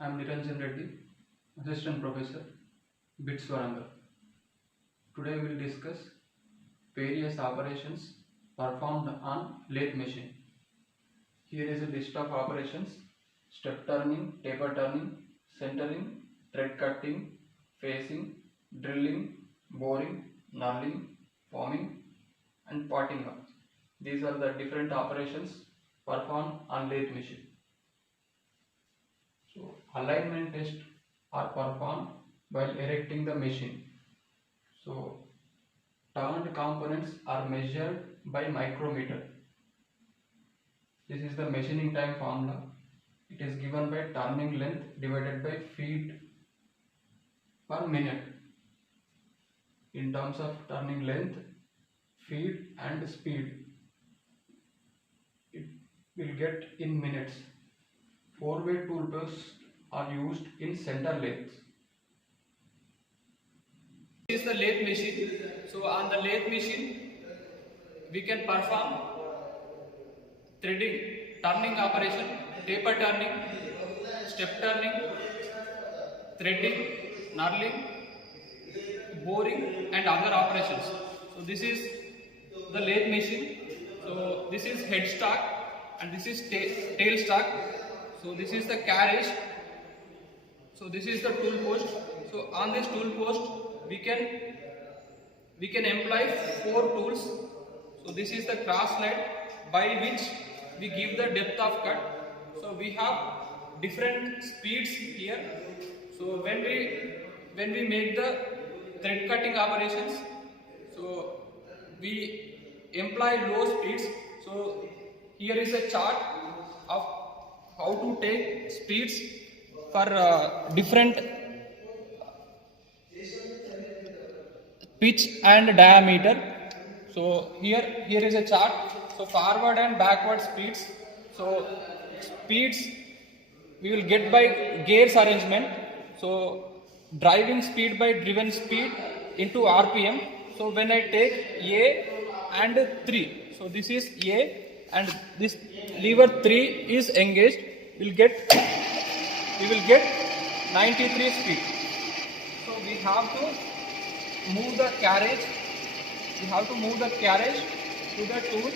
I am Niranjan Reddy, Assistant Professor, BITS Varangal. Today we will discuss various operations performed on lathe machine. Here is a list of operations: step turning, taper turning, centering, thread cutting, facing, drilling, boring, knurling, forming and potting up. These are the different operations performed on lathe machine. So alignment tests are performed while erecting the machine. So turned components are measured by micrometer. This is the machining time formula. It is given by turning length divided by feet per minute. In terms of turning length, feet and speed, it will get in minutes. 4-way tool posts are used in center lathes. This is the lathe machine. So on the lathe machine, we can perform threading, turning operation, taper turning, step turning, threading, knurling, boring and other operations. So this is the lathe machine. So this is head stock and this is tail stock. So this is the carriage. So this is the tool post. So on this tool post we can employ 4 tools. So this is the cross slide by which we give the depth of cut. So we have different speeds here. So when we make the thread cutting operations, so we employ low speeds. So here is a chart of how to take speeds for different pitch and diameter. So here is a chart. So forward and backward speeds. So speeds we will get by gears arrangement. So driving speed by driven speed into RPM. So when I take A and 3, so this is A and this lever 3 is engaged, we will get 93 speed. So we have to move the carriage. We have to move the carriage to the tool,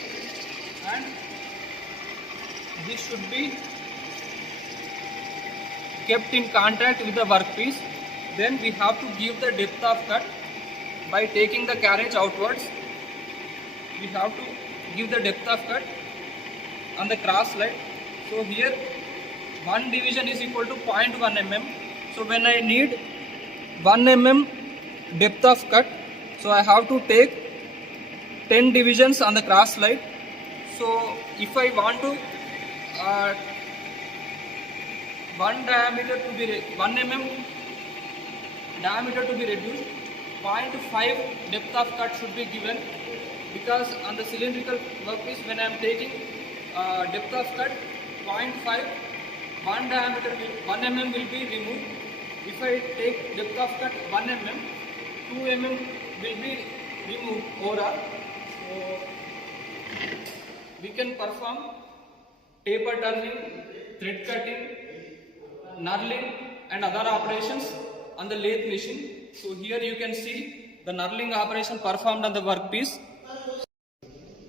and this should be kept in contact with the workpiece. Then we have to give the depth of cut by taking the carriage outwards. We have to give the depth of cut on the cross slide. So here 1 division is equal to 0.1 mm. So when I need 1 mm depth of cut, so I have to take 10 divisions on the cross slide. So if I want to 1 mm diameter to be reduced, 0.5 depth of cut should be given, because on the cylindrical workpiece when I am taking depth of cut 0.5, 1 mm will be removed. If I take depth of cut 1 mm, 2 mm will be removed overall. So we can perform taper turning, thread cutting, knurling and other operations on the lathe machine. So here you can see the knurling operation performed on the workpiece.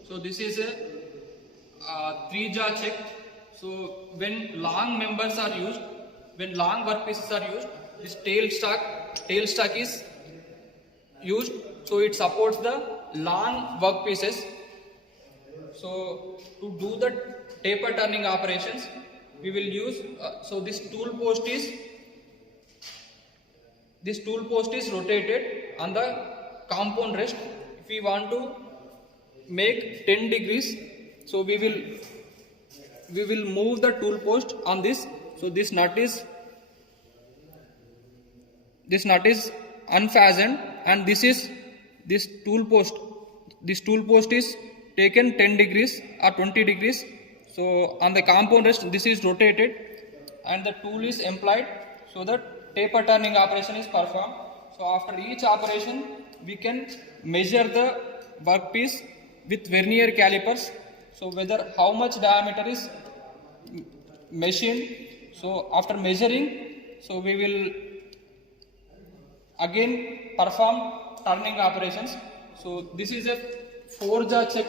So this is a 3-jaw check. So when long members are used, when long workpieces are used, this tail stock is used, so it supports the long workpieces. So to do the taper turning operations, we will use so this tool post is rotated on the compound rest. If we want to make 10 degrees, so we will move the tool post on this. So this nut is unfastened, and this tool post is taken 10 degrees or 20 degrees. So on the compound rest, this is rotated and the tool is employed, so that taper turning operation is performed. So after each operation, we can measure the workpiece with vernier calipers. So whether how much diameter is machined So after measuring, so we will again perform turning operations. So this is a 4-jaw check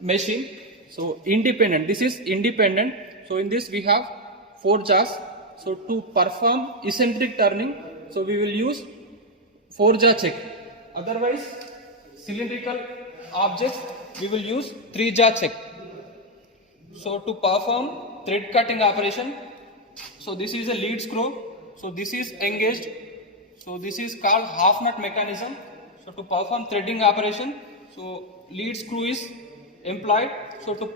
machine. So independent, this is independent. So in this we have 4 jaws. So to perform eccentric turning, so we will use 4-jaw check. Otherwise cylindrical objects we will use 3-jaw check. So to perform thread cutting operation, so this is a lead screw. So this is engaged. So this is called half nut mechanism. So to perform threading operation, so lead screw is employed. So to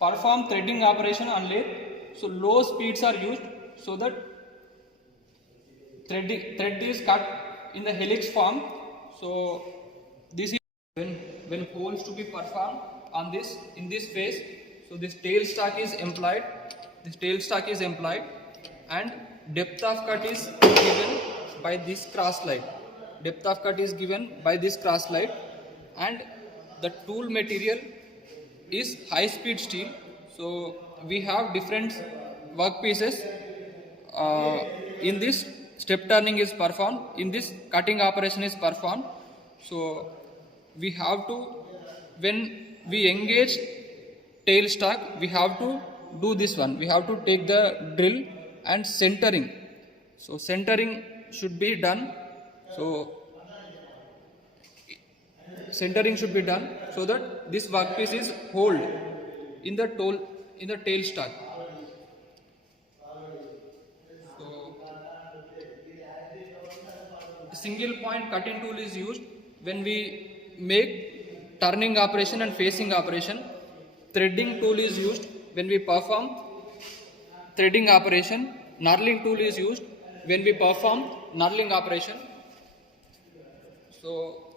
perform threading operation on lathe, so low speeds are used so that thread is cut in the helix form. So this is when holes to be performed on this in this phase. So this tail stock is employed. This tail stock is employed, and depth of cut is given by this cross slide. Depth of cut is given by this cross slide, and the tool material is high speed steel. So we have different workpieces. In this step turning is performed, in this cutting operation is performed. So we have to, when we engage tail stock, we have to do this one. We have to take the drill and centering. So centering should be done. So centering should be done so that this workpiece is hold in the tail stock. So single point cutting tool is used when we make turning operation and facing operation. Threading tool is used when we perform threading operation. Knurling tool is used when we perform knurling operation. So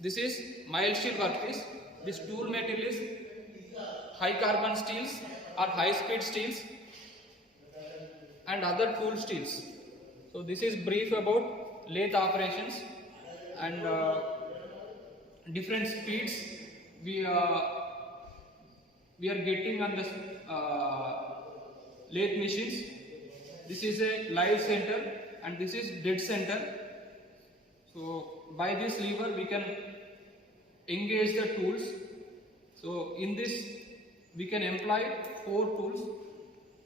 this is mild steel workpiece. This tool material is high carbon steels or high speed steels and other tool steels. So this is brief about lathe operations and different speeds we are getting on the lathe machines. This is a live center and this is dead center. So by this lever we can engage the tools. So in this we can employ 4 tools.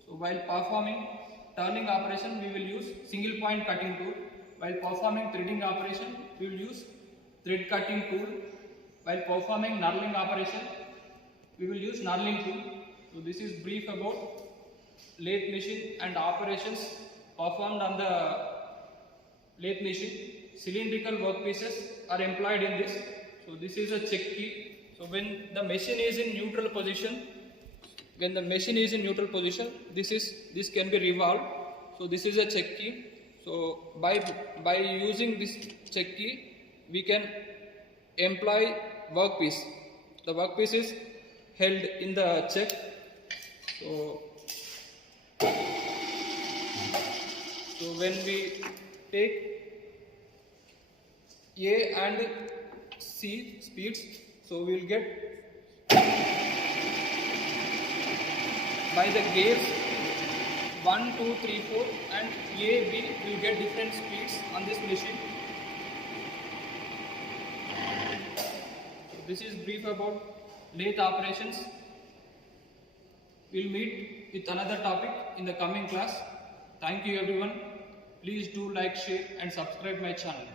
So while performing turning operation we will use single point cutting tool. While performing threading operation we will use thread cutting tool. While performing knurling operation we will use knurling tool. So this is brief about lathe machine and operations performed on the lathe machine. Cylindrical workpieces are employed in this. So this is a check key. So when the machine is in neutral position, this can be revolved. So this is a check key. So by using this check key we can employ workpiece. The workpiece is held in the check. So when we take A and C speeds, so we will get by the gears 1, 2, 3, 4 and A, B will get different speeds on this machine. So this is brief about lathe operations. We'll meet with another topic in the coming class. Thank you everyone. Please do like, share and subscribe my channel.